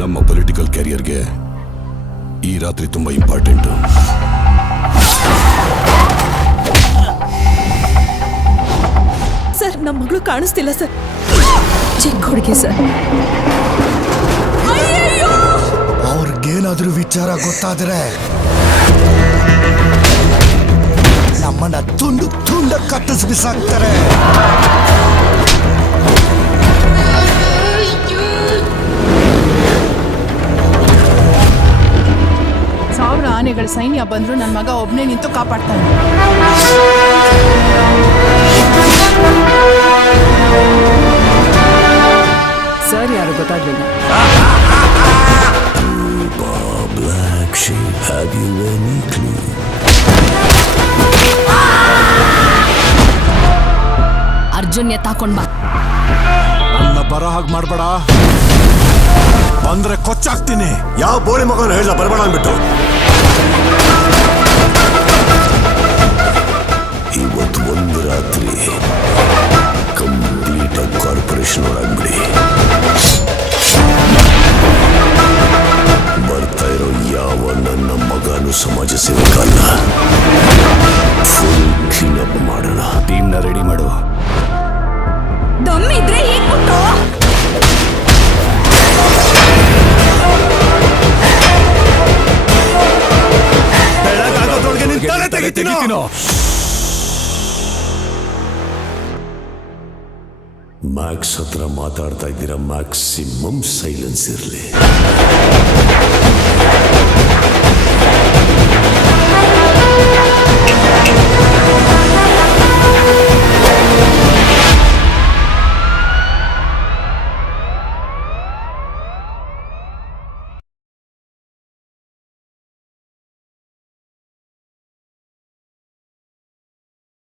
ನಮ್ಮ ಪೊಲಿಟಿಕಲ್ ಕ್ಯಾರಿಯರ್ಗೆ ಈ ರಾತ್ರಿ ತುಂಬಾ ಇಂಪಾರ್ಟೆಂಟ್. ಸರ್, ನಮ್ಮ ಮಗಳು ಕಾಣಿಸ್ತಿಲ್ಲ ಸರ್. ಚಿಕ್ಕ ಹುಡುಗಿ ಸರ್. ಅವ್ರಿಗೇನಾದ್ರೂ ವಿಚಾರ ಗೊತ್ತಾದ್ರೆ ನಮ್ಮನ್ನ ತುಂಡು ತುಂಡ ಕತ್ತಿಸಿ ಬಿಸಾಕ್ತಾರೆ. ಸಾವಿರ ಆನೆಗಳ ಸೈನ್ಯ ಬಂದ್ರು ನನ್ನ ಮಗ ಒಬ್ನೇ ನಿಂತು ಕಾಪಾಡ್ತಾನೆ. ಸರ್ ಯಾರು ಗೊತ್ತಾಗ್ಲಿಲ್ಲ. ಅರ್ಜುನ್ ಎತ್ತಾಕೊಂಡ್ ಬಾ. ನನ್ನ ಬರೋ ಹಾಗೆ ಮಾಡ್ಬೇಡ, ಬಂದ್ರೆ ಕೊಚ್ಚಾಕ್ತೀನಿ. ಯಾವ ಬೋಳಿ ಮಗನ ಹೇಳ ಬರಬೇಡ ಅಂದ್ಬಿಟ್ಟು. ಇವತ್ತು ಒಂದು ರಾತ್ರಿ ಕಂಪ್ಲೀಟ್ ಆಗಿ ಕಾರ್ಪೊರೇಷನ್ ಒಳಗ್ಬಿಡಿ. ಬರ್ತಾ ಇರೋ ಯಾವ ನನ್ನ ಮಗನು ಸಮಾಜ ಸೇವಕ ಅಲ್ಲ. ಫುಲ್ ಕ್ಲೀನ್ ಅಪ್ ಮಾಡೋಣ. ಟೀಮ್ನ ರೆಡಿ ಮಾಡು. ದಮ್ಮಿದ್ರೆ ಈಗ ಬಿಟ್ಟು ಬೆಳಗಾಗೋದ್ರೊಳಗೆ ನಿನ್ ತಲೆ ತೆಗಿತೀನೋ. ಮ್ಯಾಕ್ಸ್ ಹತ್ರ ಮಾತಾಡ್ತಾ ಇದ್ದೀರಾ, ಮ್ಯಾಕ್ಸಿಮಮ್ ಸೈಲೆನ್ಸ್ ಇರಲಿ.